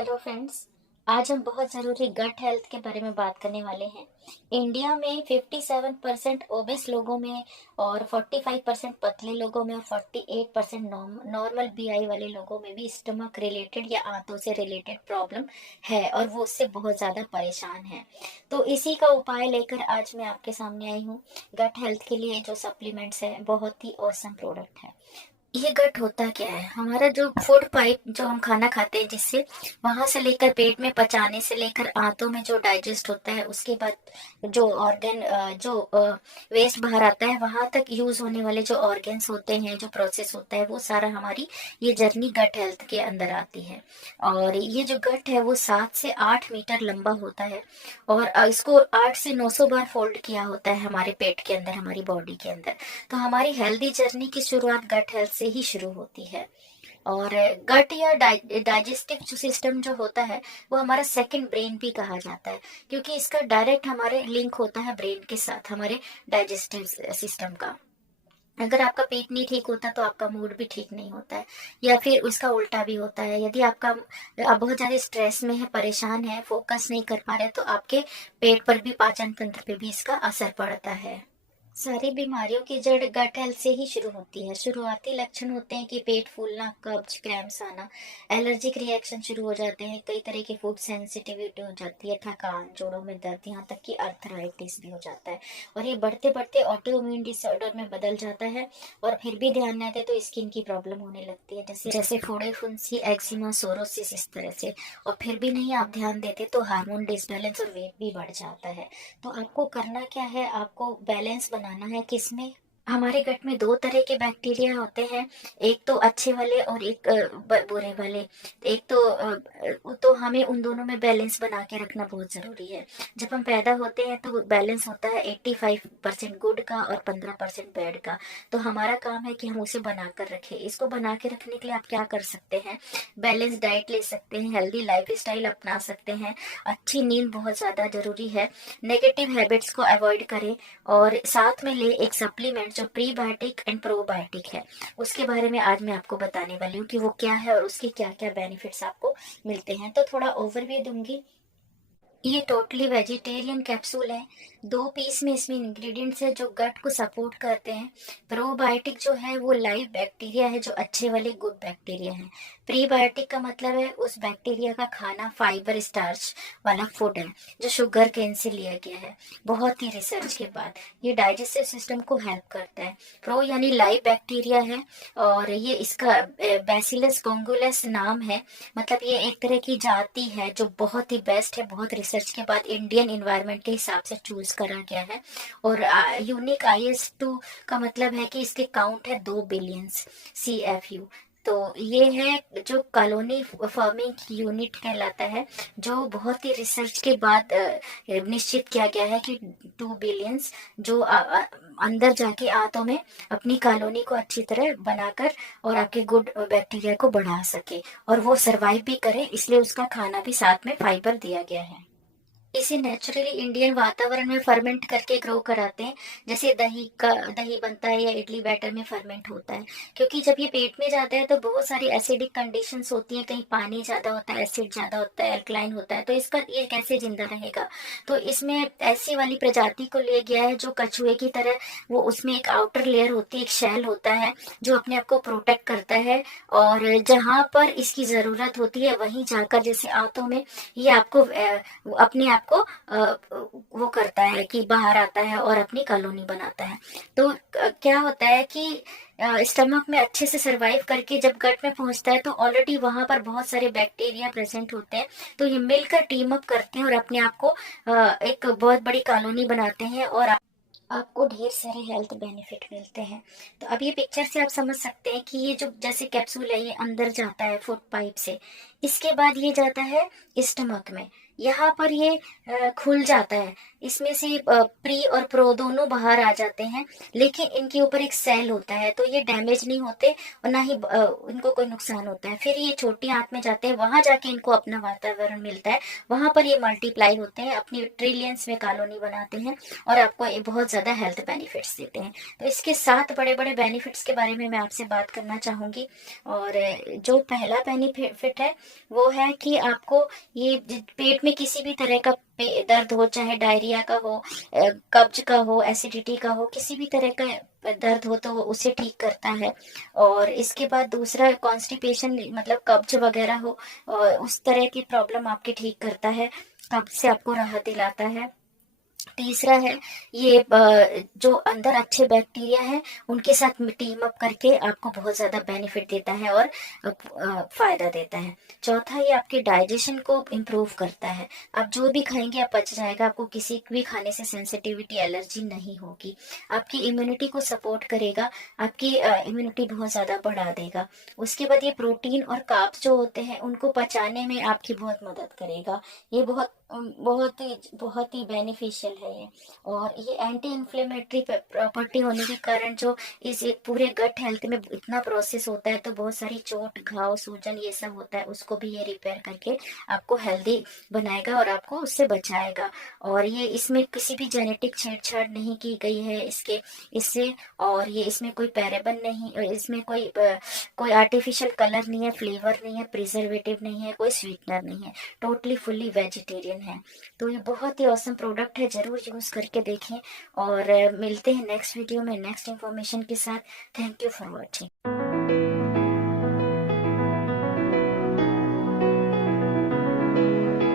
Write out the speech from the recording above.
Hello friends. आज हम बहुत ज़रूरी गट हेल्थ के बारे में बात करने वाले हैं। इंडिया में 57% ओबेस लोगों में और 45% पतले लोगों में और 48% नॉर्मल बीआई वाले लोगों में भी स्टमक रिलेटेड या आंतों से रिलेटेड प्रॉब्लम है और वो उससे बहुत ज़्यादा परेशान है। तो इसी का उपाय लेकर आज मैं आपके सामने आई हूँ। गट हेल्थ के लिए जो सप्लीमेंट्स है, बहुत ही ऑसम प्रोडक्ट है। ये गट होता क्या है? हमारा जो फूड पाइप, जो हम खाना खाते हैं, जिससे वहां से लेकर पेट में पचाने से लेकर आंतों में जो डाइजेस्ट होता है, उसके बाद जो ऑर्गन जो वेस्ट बाहर आता है, वहां तक यूज होने वाले जो ऑर्गन्स होते हैं, जो प्रोसेस होता है, वो सारा हमारी ये जर्नी गट हेल्थ के अंदर आती है। और ये जो गट है वो 7 से 8 मीटर लंबा होता है और इसको 8 से 900 बार फोल्ड किया होता है हमारे पेट के अंदर, हमारी बॉडी के अंदर। तो हमारी हेल्दी जर्नी की शुरुआत गट हेल्थ से ही शुरू होती है। और गट या डाइजेस्टिव जो सिस्टम जो होता है, वो हमारा सेकंड ब्रेन भी कहा जाता है, क्योंकि इसका डायरेक्ट हमारे लिंक होता है ब्रेन के साथ, हमारे डाइजेस्टिव सिस्टम का। अगर आपका पेट नहीं ठीक होता तो आपका मूड भी ठीक नहीं होता है, या फिर उसका उल्टा भी होता है। यदि आप बहुत ज्यादा स्ट्रेस में है, परेशान है, फोकस नहीं कर पा रहे, तो आपके पेट पर भी, पाचन तंत्र पे भी इसका असर पड़ता है। सारी बीमारियों की जड़ गट हेल्थ से ही शुरू होती है। शुरुआती लक्षण होते हैं कि पेट फूलना, कब्ज, क्रैम्स आना, एलर्जिक रिएक्शन शुरू हो जाते हैं, कई तरह की फूड सेंसिटिविटी हो जाती है, थकान, जोड़ों में दर्द, यहाँ तक कि अर्थराइटिस भी हो जाता है। और ये बढ़ते बढ़ते ऑटो इम्यून डिसऑर्डर में बदल जाता है। और फिर भी ध्यान न दे तो स्किन की प्रॉब्लम होने लगती है, जैसे जैसे फोड़े, फुंसी, एक्जिमा, सोरोसिस, इस तरह से। और फिर भी नहीं आप ध्यान देते तो हार्मोन डिसबैलेंस और वेट भी बढ़ जाता है। तो आपको करना क्या है? आपको बैलेंस बनाना है। किसमें? हमारे गट में दो तरह के बैक्टीरिया होते हैं, एक तो अच्छे वाले और एक बुरे वाले। एक तो हमें उन दोनों में बैलेंस बना के रखना बहुत जरूरी है। जब हम पैदा होते हैं तो बैलेंस होता है 85% गुड का और 15% बैड का। तो हमारा काम है कि हम उसे बना कर रखें। इसको बना के रखने के लिए आप क्या कर सकते हैं? बैलेंस डाइट ले सकते हैं, हेल्दी लाइफ स्टाइल अपना सकते हैं, अच्छी नींद बहुत ज्यादा जरूरी है, नेगेटिव हैबिट्स को अवॉइड करें, और साथ में ले एक सप्लीमेंट जो प्रीबायोटिक एंड प्रोबायोटिक है। उसके बारे में आज मैं आपको बताने वाली हूँ कि वो क्या है और उसके क्या क्या बेनिफिट्स आपको मिलते हैं। तो थोड़ा ओवरव्यू दूंगी। ये टोटली वेजिटेरियन कैप्सूल है। 2 पीस में इसमें इंग्रेडिएंट्स है जो गट को सपोर्ट करते हैं। प्रोबायोटिक जो है वो लाइव बैक्टीरिया है, जो अच्छे वाले गुड बैक्टीरिया है। प्रीबायोटिक का मतलब है उस बैक्टीरिया का खाना, फाइबर, स्टार्च वाला फूड है, जो शुगर केन से लिया गया है बहुत ही रिसर्च के बाद। ये डाइजेस्टिव सिस्टम को हेल्प करता है। प्रो यानी लाइव बैक्टीरिया है, और ये इसका बैसिलस कोंगुलेस नाम है। मतलब ये एक तरह की जाति है जो बहुत ही बेस्ट है, बहुत रिसर्च के बाद इंडियन इन्वायरमेंट के हिसाब से चूज करा गया है। और यूनिक IS2 का मतलब है कि इसके काउंट है 2 बिलियंस CFU। तो ये है जो कॉलोनी फार्मिंग यूनिट कहलाता है, जो बहुत ही रिसर्च के बाद निश्चित किया गया है कि 2 बिलियंस जो अंदर जाके आंतों में अपनी कॉलोनी को अच्छी तरह बनाकर और आपके गुड बैक्टीरिया को बढ़ा सके और वो सरवाइव भी करे, इसलिए उसका खाना भी साथ में फाइबर दिया गया है। इसे नेचुरली इंडियन वातावरण में फर्मेंट करके ग्रो कराते हैं। जैसे दही बनता है या इडली बैटर में फर्मेंट होता है। क्योंकि जब ये पेट में जाता है तो बहुत सारी एसिडिक कंडीशंस होती हैं, कहीं पानी ज्यादा होता है, एसिड ज्यादा होता है, अल्कलाइन होता है, तो इसका ये कैसे जिंदा रहेगा? तो इसमें ऐसी वाली प्रजाति को लिया गया है जो कछुए की तरह, वो उसमें एक आउटर लेयर होती है, एक शेल होता है जो अपने आप को प्रोटेक्ट करता है। और जहां पर इसकी जरूरत होती है वहीं जाकर, जैसे आंतों में, ये आपको वो अपने आप को वो करता है कि बाहर आता है और अपनी कॉलोनी बनाता है। तो क्या होता है कि स्टमक में अच्छे से सरवाइव करके जब गट में पहुंचता है तो ऑलरेडी वहां पर बहुत सारे बैक्टीरिया प्रेजेंट होते हैं। तो ये मिलकर टीम अप करते हैं और अपने आप को एक बहुत बड़ी कॉलोनी बनाते हैं, और आपको ढेर सारे हेल्थ बेनिफिट मिलते हैं। तो अब ये पिक्चर से आप समझ सकते हैं कि ये जो जैसे कैप्सूल है, ये अंदर जाता है फूड पाइप से, इसके बाद ये जाता है स्टमक में। यहाँ पर ये खुल जाता है, इसमें से प्री और प्रो दोनों बाहर आ जाते हैं। लेकिन इनके ऊपर एक सेल होता है, तो ये डैमेज नहीं होते और ना ही इनको कोई नुकसान होता है। फिर ये छोटी आंत में जाते हैं, वहां जाके इनको अपना वातावरण मिलता है, वहां पर ये मल्टीप्लाई होते हैं, अपनी ट्रिलियंस में कॉलोनी बनाते हैं और आपको ये बहुत ज्यादा हेल्थ बेनिफिट्स देते हैं। तो इसके 7 बड़े बड़े बेनिफिट्स के बारे में मैं आपसे बात करना चाहूंगी। और जो पहला बेनिफिट है वो है कि आपको ये पेट में किसी भी तरह का दर्द हो, चाहे डायरिया का हो, कब्ज का हो, एसिडिटी का हो, किसी भी तरह का दर्द हो तो वो उसे ठीक करता है। और इसके बाद दूसरा कॉन्स्टिपेशन, मतलब कब्ज वगैरह हो, और उस तरह की प्रॉब्लम आपकी ठीक करता है, कब्ज से आपको राहत दिलाता है। तीसरा है ये जो अंदर अच्छे बैक्टीरिया हैं उनके साथ टीम अप करके आपको बहुत ज्यादा बेनिफिट देता है और फायदा देता है। चौथा, ये आपके डाइजेशन को इम्प्रूव करता है। आप जो भी खाएंगे आप पच जाएगा, आपको किसी भी खाने से सेंसिटिविटी, एलर्जी नहीं होगी। आपकी इम्यूनिटी को सपोर्ट करेगा, आपकी इम्यूनिटी बहुत ज्यादा बढ़ा देगा। उसके बाद ये प्रोटीन और कार्ब्स जो होते हैं उनको पचाने में आपकी बहुत मदद करेगा। ये बहुत ही बेनिफिशियल है ये। और ये एंटी इन्फ्लेमेटरी प्रॉपर्टी होने के कारण जो इस एक पूरे गट हेल्थ में इतना प्रोसेस होता है, तो बहुत सारी चोट, घाव, सूजन ये सब होता है, उसको भी ये रिपेयर करके आपको हेल्दी बनाएगा और आपको उससे बचाएगा। और ये इसमें किसी भी जेनेटिक छेड़छाड़ नहीं की गई है इससे। और ये इसमें कोई पैराबेन नहीं, इसमें कोई आर्टिफिशियल कलर नहीं है, फ्लेवर नहीं है, प्रिजर्वेटिव नहीं है, कोई स्वीटनर नहीं है, टोटली फुल्ली वेजिटेरियन है। तो ये बहुत ही औसम प्रोडक्ट है, जरूर यूज करके देखें। और मिलते हैं नेक्स्ट वीडियो में नेक्स्ट इंफॉर्मेशन के साथ। Thank you for watching.